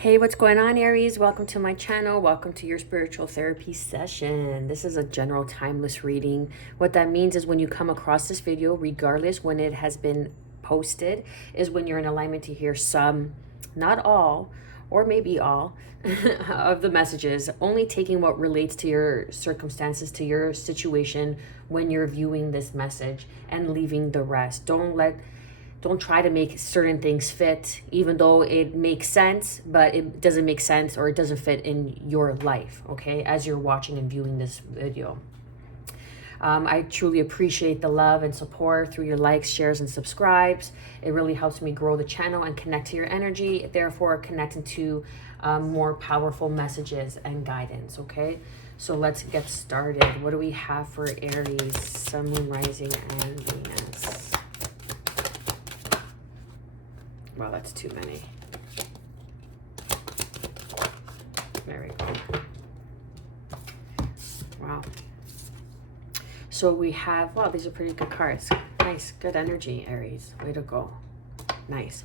Hey, what's going on, Aries? Welcome to my channel. Welcome to your spiritual therapy session. This is a general timeless reading. What that means is when you come across this video, regardless when it has been posted, is when you're in alignment to hear some, not all, or maybe all of the messages, only taking what relates to your circumstances, to your situation when you're viewing this message, and leaving the rest. Don't try to make certain things fit, even though it makes sense, but it doesn't make sense or it doesn't fit in your life, okay, as you're watching and viewing this video. I truly appreciate the love and support through your likes, shares, and subscribes. It really helps me grow the channel and connect to your energy, therefore connecting to more powerful messages and guidance, okay? So let's get started. What do we have for Aries, Sun, Moon, Rising, and Venus? Well, that's too many. There we go. Wow. So we have, wow, these are pretty good cards. Nice, good energy, Aries. Way to go. Nice.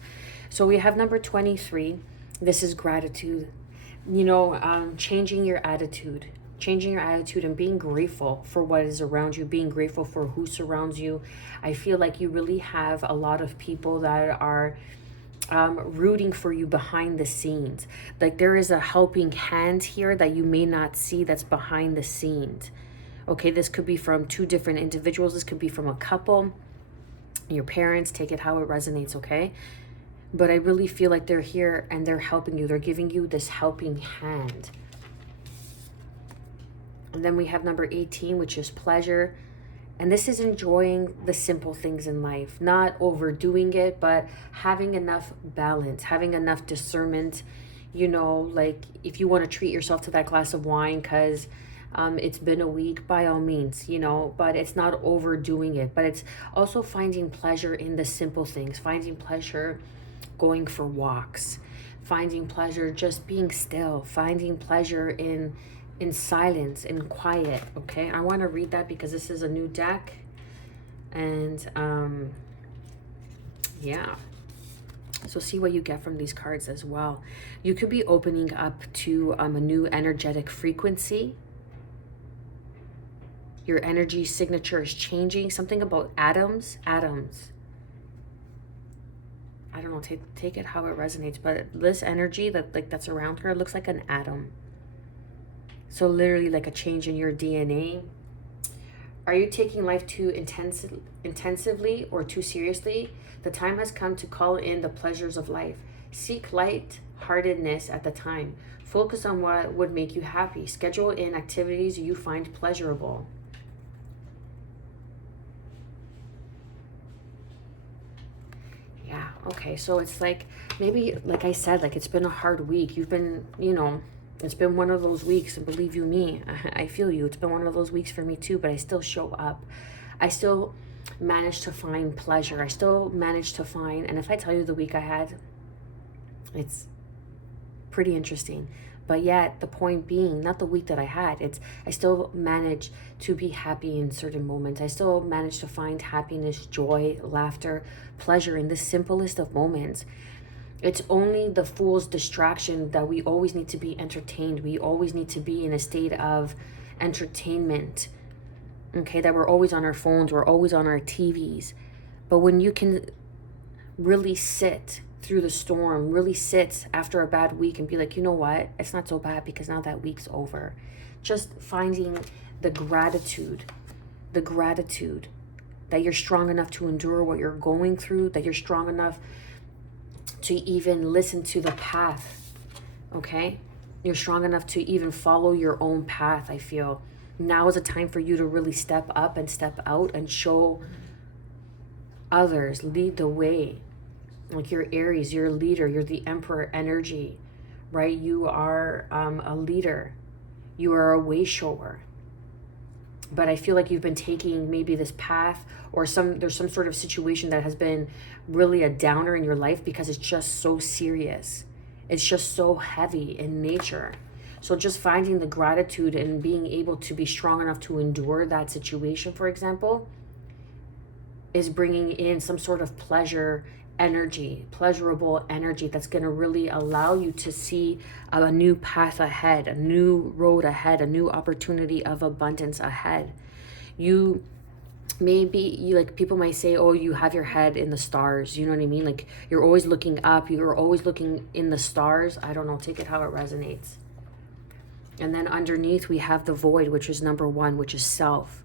So we have number 23. This is gratitude. You know, changing your attitude. Changing your attitude and being grateful for what is around you, being grateful for who surrounds you. I feel like you really have a lot of people that are rooting for you behind the scenes. Like there is a helping hand here that you may not see that's behind the scenes. Okay, this could be from two different individuals. This could be from a couple, your parents. Take it how it resonates, okay? But I really feel like they're here and they're helping you. They're giving you this helping hand. And then we have number 18, which is pleasure. And this is enjoying the simple things in life, not overdoing it, but having enough balance, having enough discernment. You know, like if you want to treat yourself to that glass of wine because it's been a week, by all means, you know, but it's not overdoing it. But it's also finding pleasure in the simple things, finding pleasure going for walks, finding pleasure just being still, finding pleasure in silence, in quiet, okay? I want to read that because this is a new deck. And yeah. So see what you get from these cards as well. You could be opening up to a new energetic frequency. Your energy signature is changing. Something about atoms. I don't know, take it how it resonates, but this energy that's around her looks like an atom. So literally like a change in your DNA. Are you taking life too intensively or too seriously? The time has come to call in the pleasures of life. Seek light-heartedness at the time. Focus on what would make you happy. Schedule in activities you find pleasurable. Yeah, okay. So it's like, maybe, like I said, like it's been a hard week. You've been, you know, it's been one of those weeks, and believe you me, I feel you. It's been one of those weeks for me too, but I still show up. I still manage to find pleasure. I still manage to find, and if I tell you the week I had, it's pretty interesting. But yet, the point being, not the week that I had, it's I still manage to be happy in certain moments. I still manage to find happiness, joy, laughter, pleasure in the simplest of moments. It's only the fool's distraction that we always need to be entertained. We always need to be in a state of entertainment, okay? That we're always on our phones, we're always on our TVs. But when you can really sit through the storm, really sit after a bad week and be like, you know what? It's not so bad because now that week's over. Just finding the gratitude that you're strong enough to endure what you're going through, that you're strong enough to even listen to the path, okay? You're strong enough to even follow your own path, I feel. Now is a time for you to really step up and step out and show others, lead the way. Like you're Aries, you're a leader, you're the Emperor energy, right? You are a leader. You are a way shower. But I feel like you've been taking maybe this path, or there's some sort of situation that has been really a downer in your life because it's just so serious. It's just so heavy in nature. So just finding the gratitude and being able to be strong enough to endure that situation, for example, is bringing in some sort of pleasure energy, pleasurable energy that's going to really allow you to see a new path ahead, a new road ahead, a new opportunity of abundance ahead. You maybe, you like, people might say, oh, you have your head in the stars, you know what I mean? Like, you're always looking up, you're always looking in the stars. I don't know, take it how it resonates. And then underneath we have the void, which is number 1, which is self.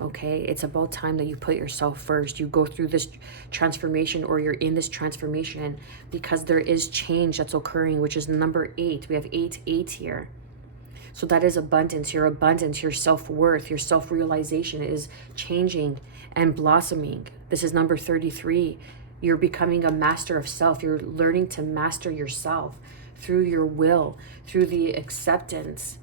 Okay, it's about time that you put yourself first. You go through this transformation, or you're in this transformation, because there is change that's occurring, which is number 8. We have 8 here. So that is abundance. Your abundance, your self-worth, your self-realization is changing and blossoming. This is number 33. You're becoming a master of self. You're learning to master yourself through your will, through the acceptance,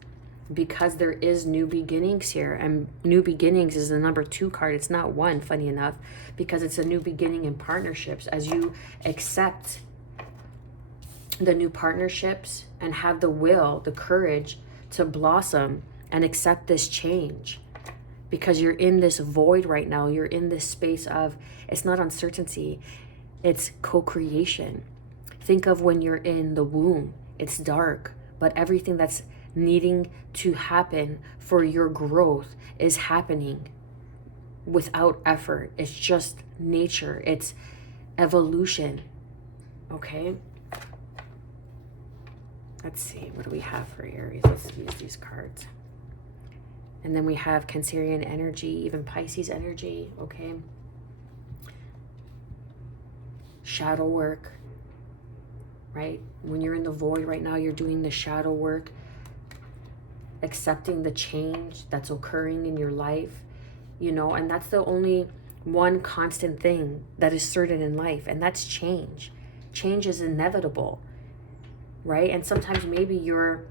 because there is new beginnings here. And new beginnings is the number 2 card. It's not 1, funny enough, because it's a new beginning in partnerships. As you accept the new partnerships and have the will, the courage to blossom and accept this change, because you're in this void right now. You're in this space of, it's not uncertainty, it's co-creation. Think of when you're in the womb, it's dark, but everything that's needing to happen for your growth is happening without effort. It's just nature, it's evolution. Okay, let's see, what do we have for Aries? Let's use these cards. And then we have Cancerian energy, even Pisces energy. Okay, shadow work, right? When you're in the void right now, you're doing the shadow work, accepting the change that's occurring in your life, you know, and that's the only one constant thing that is certain in life, and that's change. Change is inevitable, right? And sometimes maybe you're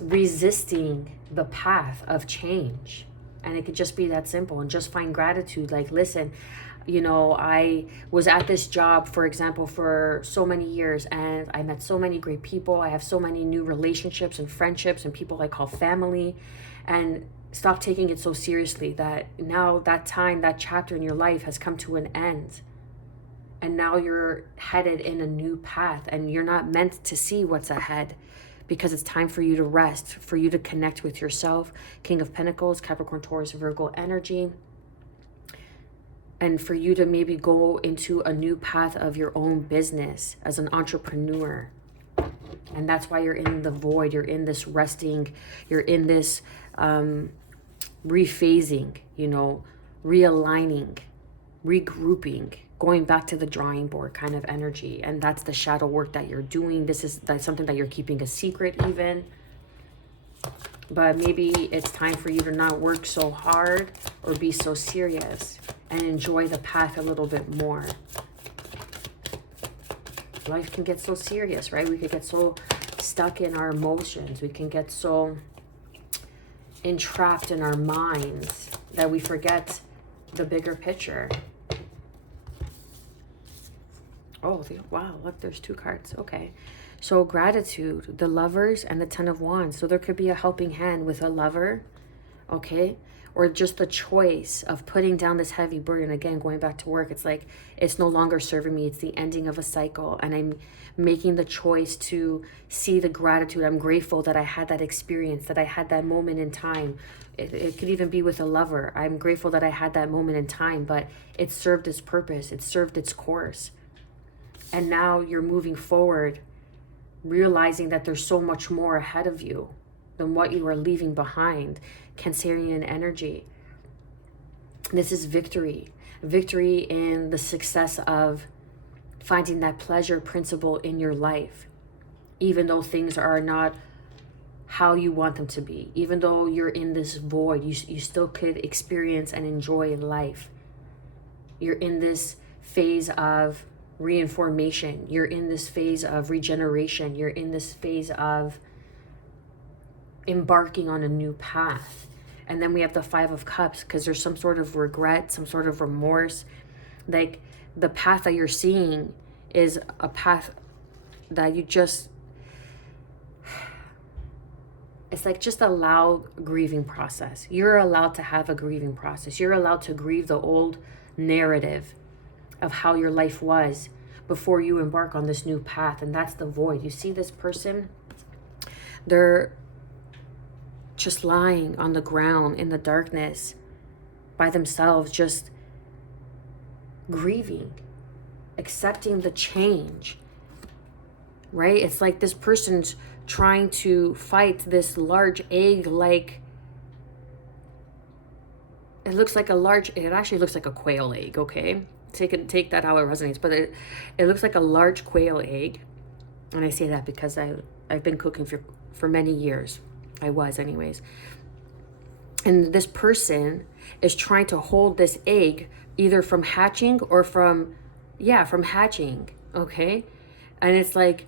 resisting the path of change, and it could just be that simple. And just find gratitude. Like, listen, you know, I was at this job, for example, for so many years, and I met so many great people. I have so many new relationships and friendships and people I call family. And stop taking it so seriously that now that time, that chapter in your life has come to an end. And now you're headed in a new path, and you're not meant to see what's ahead, because it's time for you to rest, for you to connect with yourself. King of Pentacles, Capricorn, Taurus, Virgo energy. And for you to maybe go into a new path of your own business as an entrepreneur. And that's why you're in the void. You're in this resting. You're in this rephasing, you know, realigning, regrouping, going back to the drawing board kind of energy. And that's the shadow work that you're doing. That's something that you're keeping a secret even. But maybe it's time for you to not work so hard or be so serious, and enjoy the path a little bit more. Life can get so serious, right? We could get so stuck in our emotions. We can get so entrapped in our minds that we forget the bigger picture. Oh, wow, look, there's 2 cards. Okay. So gratitude, the Lovers, and the 10 of Wands. So there could be a helping hand with a lover, okay? Or just the choice of putting down this heavy burden. Again, going back to work, it's like, it's no longer serving me. It's the ending of a cycle. And I'm making the choice to see the gratitude. I'm grateful that I had that experience, that I had that moment in time. It could even be with a lover. I'm grateful that I had that moment in time, but it served its purpose. It served its course. And now you're moving forward, realizing that there's so much more ahead of you than what you are leaving behind. Cancerian energy. This is victory. Victory in the success of finding that pleasure principle in your life. Even though things are not how you want them to be. Even though you're in this void, you still could experience and enjoy life. You're in this phase of reinformation. You're in this phase of regeneration. You're in this phase of embarking on a new path. And then we have the 5 of Cups, because there's some sort of regret, some sort of remorse. Like, the path that you're seeing is a path that you just, it's like, just allow grieving process. You're allowed to have a grieving process. You're allowed to grieve the old narrative of how your life was before you embark on this new path. And that's the void. You see this person, they're just lying on the ground in the darkness by themselves, just grieving, accepting the change, right? It's like this person's trying to fight this large egg, like it actually looks like a quail egg, okay? Take that how it resonates, but it looks like a large quail egg. And I say that because I've been cooking for many years. I was anyways. And this person is trying to hold this egg either from hatching or from hatching, okay? And it's like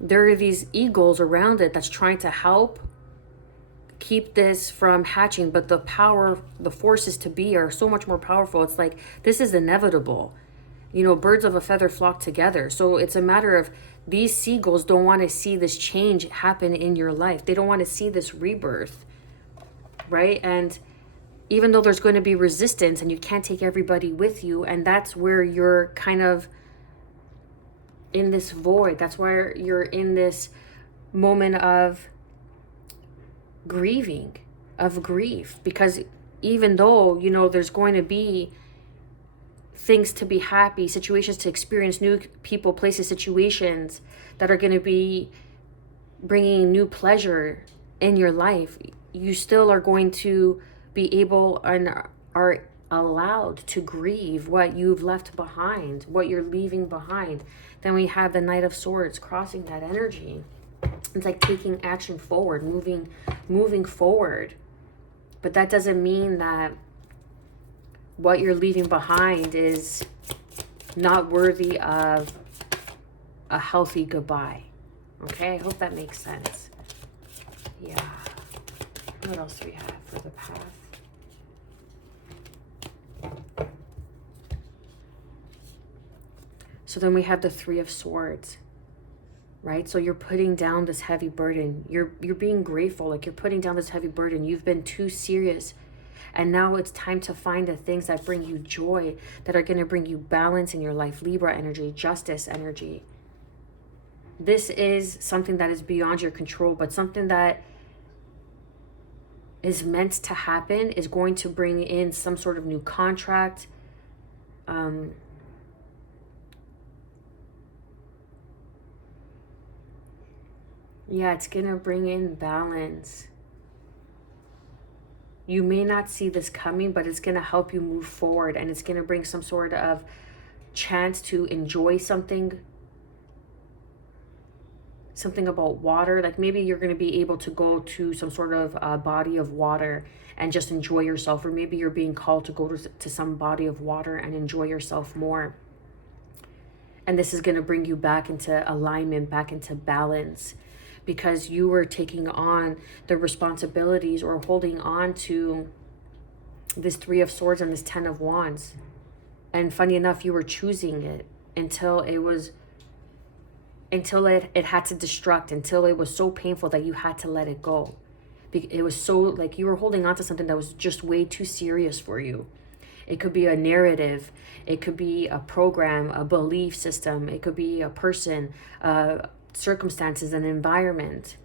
there are these eagles around it that's trying to help keep this from hatching, but the forces to be are so much more powerful. It's like this is inevitable. Birds of a feather flock together. So it's a matter of these seagulls don't want to see this change happen in your life. They don't want to see this rebirth, right? And even though there's going to be resistance and you can't take everybody with you, and that's where you're kind of in this void. That's why you're in this moment of grieving, of grief, because even though, there's going to be things to be happy, situations to experience, new people, places, situations that are going to be bringing new pleasure in your life, you still are going to be able and are allowed to grieve what you've left behind, what you're leaving behind. Then we have the Knight of Swords crossing that energy. It's like taking action forward, moving forward. But that doesn't mean that what you're leaving behind is not worthy of a healthy goodbye. Okay, I hope that makes sense. Yeah. What else do we have for the path? So then we have the Three of Swords, right? So you're putting down this heavy burden. You're being grateful, like you're putting down this heavy burden. You've been too serious. And now it's time to find the things that bring you joy, that are going to bring you balance in your life. Libra energy, justice energy. This is something that is beyond your control, but something that is meant to happen, is going to bring in some sort of new contract. Yeah, it's going to bring in balance. You may not see this coming, but it's going to help you move forward, and it's going to bring some sort of chance to enjoy something about water. Like maybe you're going to be able to go to some sort of body of water and just enjoy yourself, or maybe you're being called to go to some body of water and enjoy yourself more. And this is going to bring you back into alignment, back into balance, because you were taking on the responsibilities or holding on to this Three of Swords and this Ten of Wands. And funny enough, you were choosing it until it had to destruct, until it was so painful that you had to let it go. It was so, like, you were holding on to something that was just way too serious for you. It could be a narrative. It could be a program, a belief system. It could be a person, circumstances, an environment.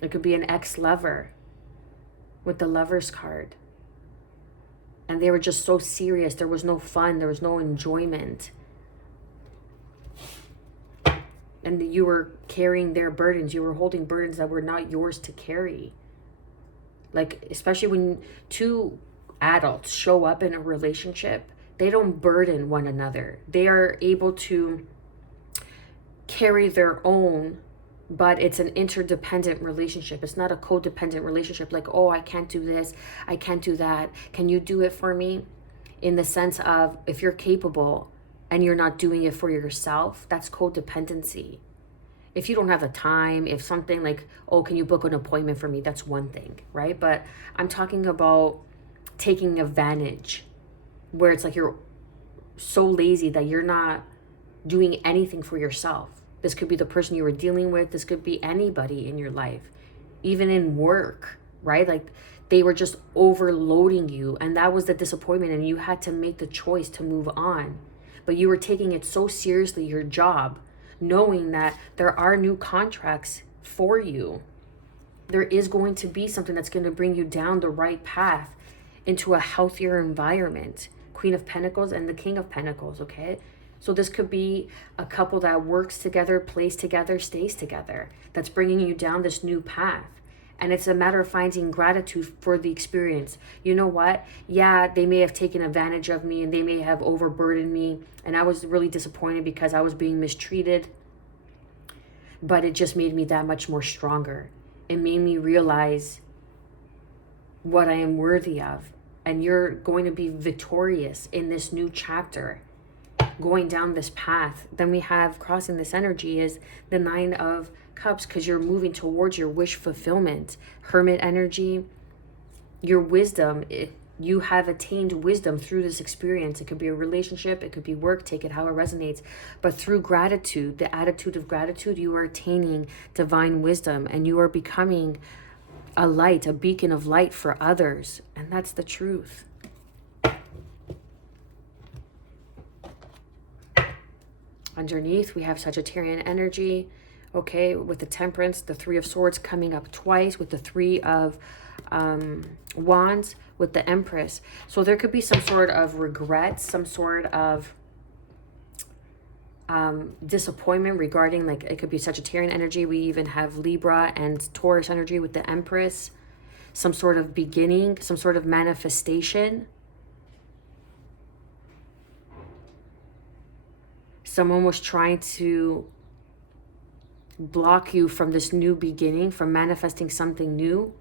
It could be an ex-lover with the Lover's card. And they were just so serious. There was no fun. There was no enjoyment. And you were carrying their burdens. You were holding burdens that were not yours to carry. Like, especially when two adults show up in a relationship, they don't burden one another. They are able to carry their own, but it's an interdependent relationship. It's not a codependent relationship, like, oh, I can't do this, I can't do that, can you do it for me? In the sense of, if you're capable and you're not doing it for yourself, that's codependency. If you don't have the time, if something like, oh, can you book an appointment for me? That's one thing, right? But I'm talking about taking advantage, where it's like you're so lazy that you're not doing anything for yourself. This could be the person you were dealing with. This could be anybody in your life, even in work, right? Like they were just overloading you, and that was the disappointment, and you had to make the choice to move on. but you were taking it so seriously, your job, knowing that there are new contracts for you. There is going to be something that's going to bring you down the right path into a healthier environment. Queen of Pentacles and the King of Pentacles, okay? So this could be a couple that works together, plays together, stays together. That's bringing you down this new path. And it's a matter of finding gratitude for the experience. You know what? Yeah, they may have taken advantage of me and they may have overburdened me. And I was really disappointed because I was being mistreated. But it just made me that much more stronger. It made me realize what I am worthy of. And you're going to be victorious in this new chapter, going down this path. Then we have crossing this energy is the Nine of Cups, because you're moving towards your wish fulfillment. Hermit energy, your wisdom, you have attained wisdom through this experience. It could be a relationship, it could be work, take it how it resonates. But through gratitude, the attitude of gratitude, you are attaining divine wisdom and you are becoming a light, a beacon of light for others. And that's the truth. Underneath, we have Sagittarian energy, okay, with the Temperance, the Three of Swords coming up twice, with the Three of Wands, with the Empress. So there could be some sort of regret, some sort of disappointment regarding, like, it could be Sagittarian energy. We even have Libra and Taurus energy with the Empress. Some sort of beginning, some sort of manifestation. Someone was trying to block you from this new beginning, from manifesting something new.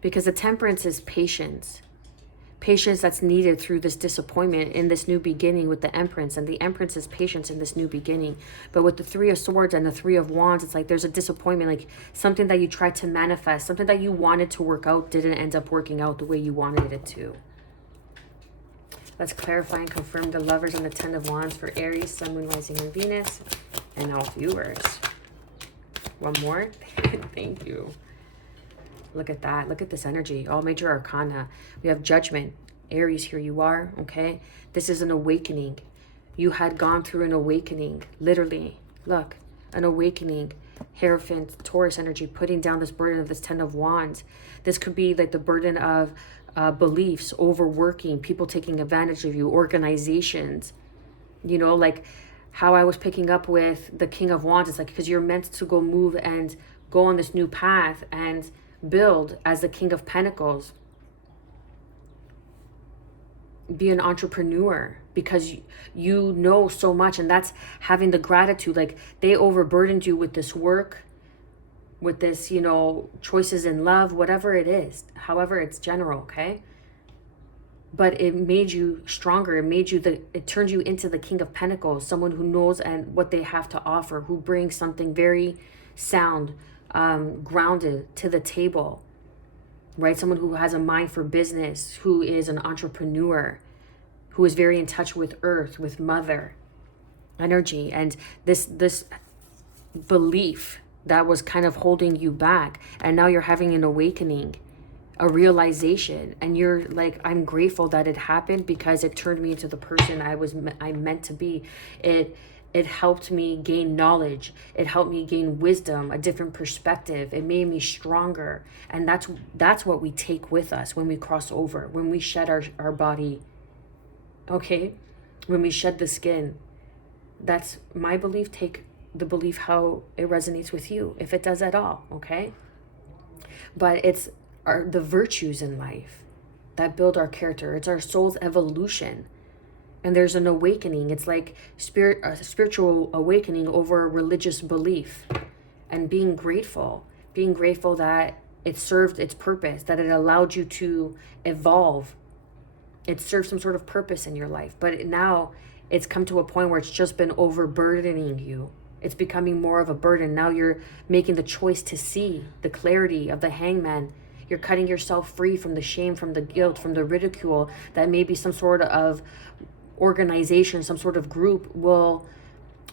Because the Temperance is patience. Patience that's needed through this disappointment in this new beginning with the Empress. And the Empress is patience in this new beginning. But with the Three of Swords and the Three of Wands, it's like there's a disappointment, like something that you tried to manifest, something that you wanted to work out didn't end up working out the way you wanted it to. Let's clarify and confirm the Lovers and the Ten of Wands for Aries, Sun, Moon, Rising, and Venus, and all viewers. One more. Thank you. Look at that. Look at this energy. All major arcana. We have Judgment. Aries, here you are, okay? This is an awakening. You had gone through an awakening, literally. Look, an awakening. Hierophant, Taurus energy, putting down this burden of this Ten of Wands. This could be like the burden of beliefs, overworking, people taking advantage of you, organizations. You know, like how I was picking up with the King of Wands. It's like, because you're meant to go move and go on this new path and build as the King of Pentacles. Be an entrepreneur because you know so much, and that's having the gratitude. Like, they overburdened you with this work, with this, you know, choices in love, whatever it is, however it's general, okay? But it made you stronger. It made you it turned you into the King of Pentacles, someone who knows and what they have to offer, who brings something very sound, grounded to the table, right? Someone who has a mind for business, who is an entrepreneur, who is very in touch with earth, with mother energy. And this belief that was kind of holding you back, and now you're having an awakening, a realization, and you're like, I'm grateful that it happened because it turned me into the person I meant to be. It helped me gain knowledge. It helped me gain wisdom, a different perspective. It made me stronger. And that's what we take with us when we cross over, when we shed our body, okay? When we shed the skin. That's my belief. Take the belief how it resonates with you, if it does at all, okay? But it's the virtues in life that build our character. It's our soul's evolution. And there's an awakening. It's like a spiritual awakening over religious belief, and being grateful that it served its purpose, that it allowed you to evolve. It served some sort of purpose in your life. But now it's come to a point where it's just been overburdening you. It's becoming more of a burden. Now you're making the choice to see the clarity of the Hangman. You're cutting yourself free from the shame, from the guilt, from the ridicule that maybe some sort of organization, some sort of group will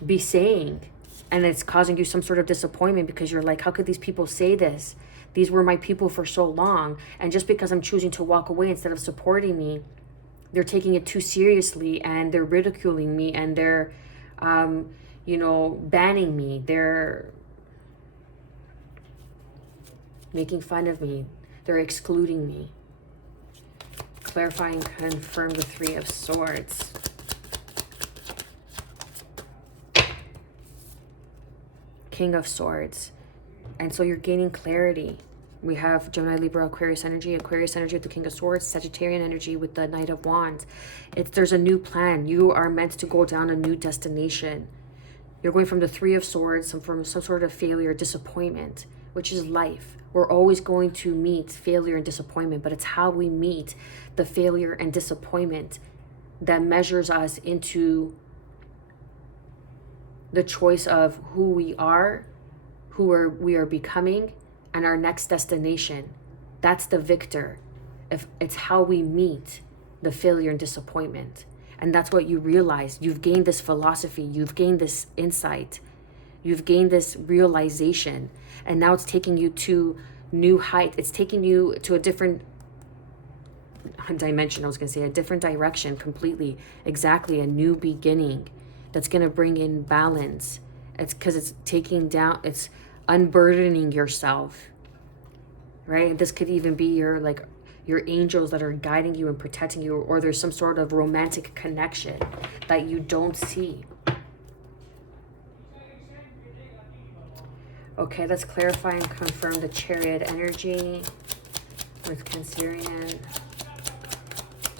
be saying, and it's causing you some sort of disappointment because you're like, how could these people say this? These were my people for so long. And just because I'm choosing to walk away instead of supporting me, they're taking it too seriously and they're ridiculing me and they're, banning me. They're making fun of me. They're excluding me. Clarify and confirm the Three of Swords. King of Swords. And so you're gaining clarity. We have Gemini, Libra, Aquarius energy with the King of Swords, Sagittarian energy with the Knight of Wands. There's a new plan. You are meant to go down a new destination. You're going from the Three of Swords, from some sort of failure, disappointment, which is life. We're always going to meet failure and disappointment, but it's how we meet the failure and disappointment that measures us into the choice of who we are, we are becoming, and our next destination. That's the victor. If it's how we meet the failure and disappointment. And that's what you realize. You've gained this philosophy, you've gained this insight, you've gained this realization, and now it's taking you to new height. It's taking you to a different dimension. I was going to say a different direction completely. Exactly, a new beginning that's going to bring in balance. It's because it's taking down, it's unburdening yourself, right? This could even be your angels that are guiding you and protecting you, or there's some sort of romantic connection that you don't see. Okay, let's clarify and confirm the Chariot energy with Cancerian.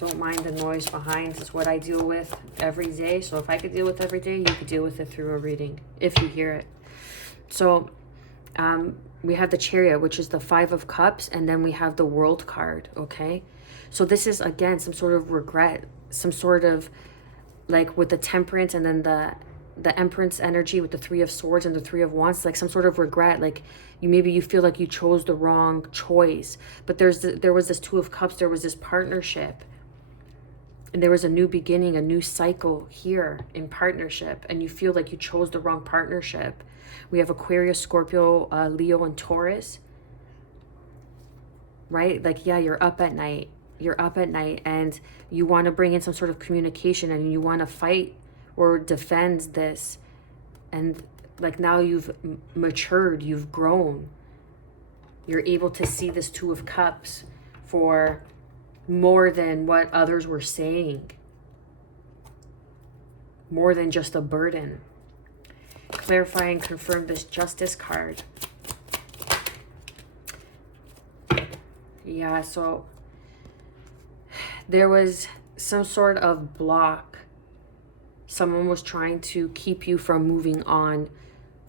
Don't mind the noise behind. It's what I deal with every day. So if I could deal with every day, you could deal with it through a reading, if you hear it. So we have the Chariot, which is the Five of Cups, and then we have the World card, okay? So this is, again, some sort of regret, some sort of, like with the Temperance and then the Empress energy with the Three of Swords and the Three of Wands, like some sort of regret, like you feel like you chose the wrong choice. But there was this Two of Cups, there was this partnership, and there was a new beginning, a new cycle here in partnership, and you feel like you chose the wrong partnership. We have Aquarius, Scorpio, Leo, and Taurus, right? Like, yeah, you're up at night and you want to bring in some sort of communication and you want to fight or defend this. And like now you've matured, you've grown. You're able to see this Two of Cups for more than what others were saying. More than just a burden. Clarify and confirm this Justice card. Yeah, so there was some sort of block. Someone was trying to keep you from moving on,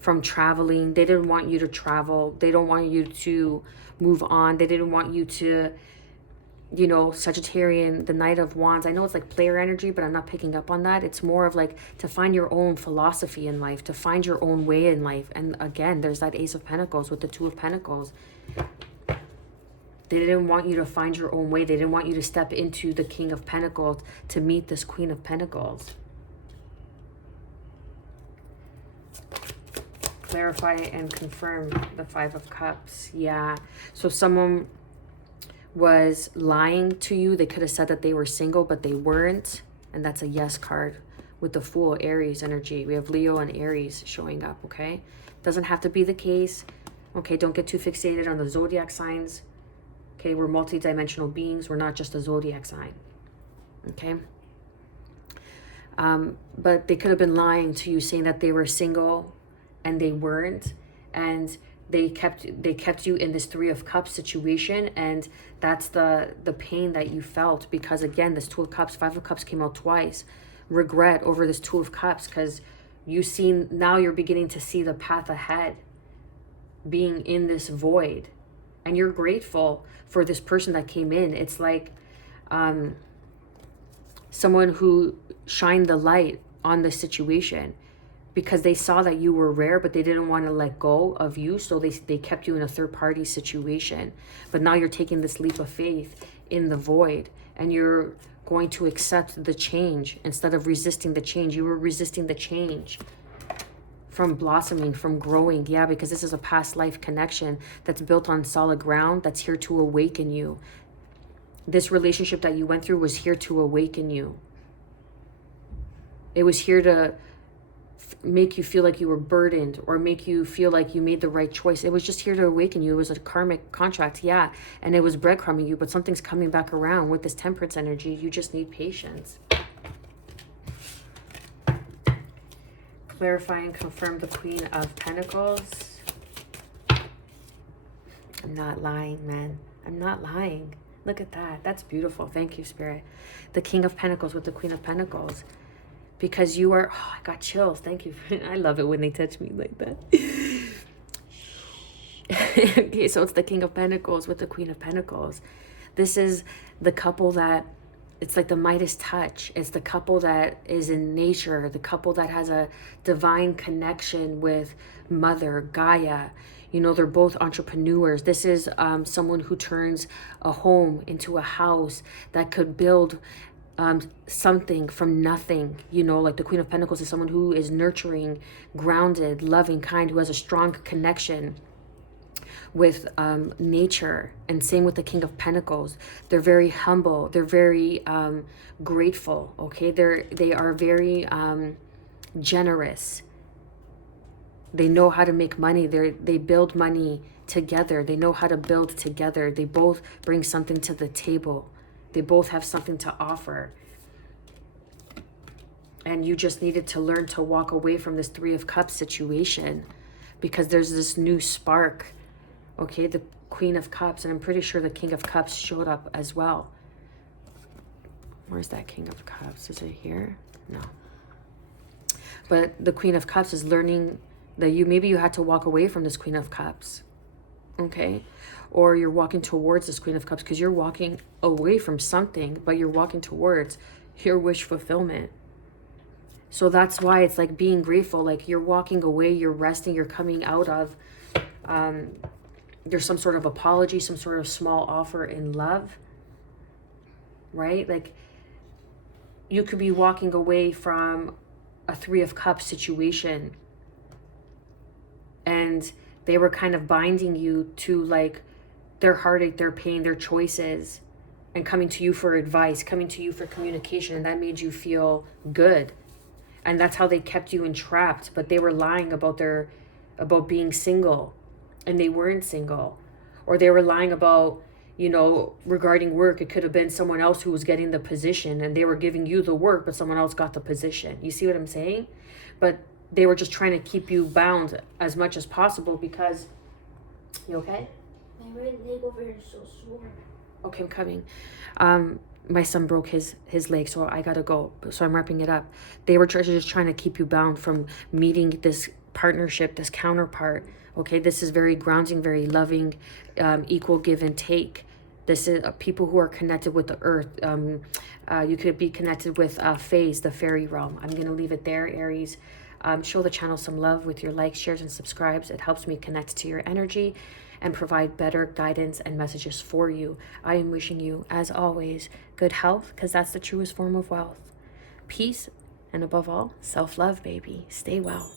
from traveling. They didn't want you to travel. They don't want you to move on. They didn't want you to, Sagittarian, the Knight of Wands. I know it's like player energy, but I'm not picking up on that. It's more of like to find your own philosophy in life, to find your own way in life. And again, there's that Ace of Pentacles with the Two of Pentacles. They didn't want you to find your own way. They didn't want you to step into the King of Pentacles to meet this Queen of Pentacles. Clarify and confirm the Five of Cups. Yeah. So someone was lying to you. They could have said that they were single, but they weren't. And that's a yes card with the Fool, Aries energy. We have Leo and Aries showing up, okay? Doesn't have to be the case. Okay, don't get too fixated on the zodiac signs. Okay, we're multi-dimensional beings. We're not just a zodiac sign. Okay? But they could have been lying to you, saying that they were single and they weren't. And they kept you in this Three of Cups situation, and that's the pain that you felt, because again, this Two of Cups, Five of Cups came out twice. Regret over this Two of Cups, because now you're beginning to see the path ahead, being in this void, and you're grateful for this person that came in. It's like someone who shined the light on the situation, because they saw that you were rare, but they didn't want to let go of you, so they kept you in a third-party situation. But now you're taking this leap of faith in the void, and you're going to accept the change instead of resisting the change. You were resisting the change from blossoming, from growing. Yeah, because this is a past life connection that's built on solid ground, that's here to awaken you. This relationship that you went through was here to awaken you. It was here to make you feel like you were burdened, or make you feel like you made the right choice. It was just here to awaken you. It was a karmic contract, yeah, and it was breadcrumbing you, but something's coming back around with this Temperance energy. You just need patience. Clarify and confirm the Queen of Pentacles. I'm not lying, man. I'm not lying. Look at that. That's beautiful. Thank you, Spirit. The King of Pentacles with the Queen of Pentacles. Because you are... Oh, I got chills. Thank you. I love it when they touch me like that. Okay, so it's the King of Pentacles with the Queen of Pentacles. This is the couple that... It's like the Midas touch. It's the couple that is in nature. The couple that has a divine connection with Mother, Gaia. You know, they're both entrepreneurs. This is someone who turns a home into a house that could build something from nothing. You know, like the Queen of Pentacles is someone who is nurturing, grounded, loving, kind, who has a strong connection with nature. And same with the King of Pentacles. They're very humble. They're very grateful. Okay, they are very generous. They know how to make money. They build money together. They know how to build together. They both bring something to the table. They both have something to offer. And you just needed to learn to walk away from this Three of Cups situation, because there's this new spark. Okay, the Queen of Cups, and I'm pretty sure the King of Cups showed up as well. Where's that King of Cups? Is it here? No. But the Queen of Cups is learning that maybe you had to walk away from this Queen of Cups. Okay? Or you're walking towards this Queen of Cups because you're walking away from something, but you're walking towards your wish fulfillment. So that's why it's like being grateful. Like you're walking away, you're resting, you're coming out of... there's some sort of apology, some sort of small offer in love, right? Like you could be walking away from a Three of Cups situation, and they were kind of binding you to like their heartache, their pain, their choices, and coming to you for advice, coming to you for communication, and that made you feel good. And that's how they kept you entrapped. But they were lying about being single, and they weren't single. Or they were lying about, you know, regarding work. It could have been someone else who was getting the position, and they were giving you the work, but someone else got the position. You see what I'm saying? But they were just trying to keep you bound as much as possible because... You okay? My right leg over here is so sore. Okay, I'm coming. My son broke his leg, so I gotta go. So I'm wrapping it up. They were just trying to keep you bound from meeting this partnership, this counterpart. Okay, this is very grounding, very loving, equal give and take. This is people who are connected with the earth. You could be connected with Fays, the fairy realm. I'm gonna leave it there, Aries. Show the channel some love with your likes, shares, and subscribes. It helps me connect to your energy and provide better guidance and messages for you. I am wishing you, as always, good health, because that's the truest form of wealth. Peace, and above all, self-love, baby. Stay well.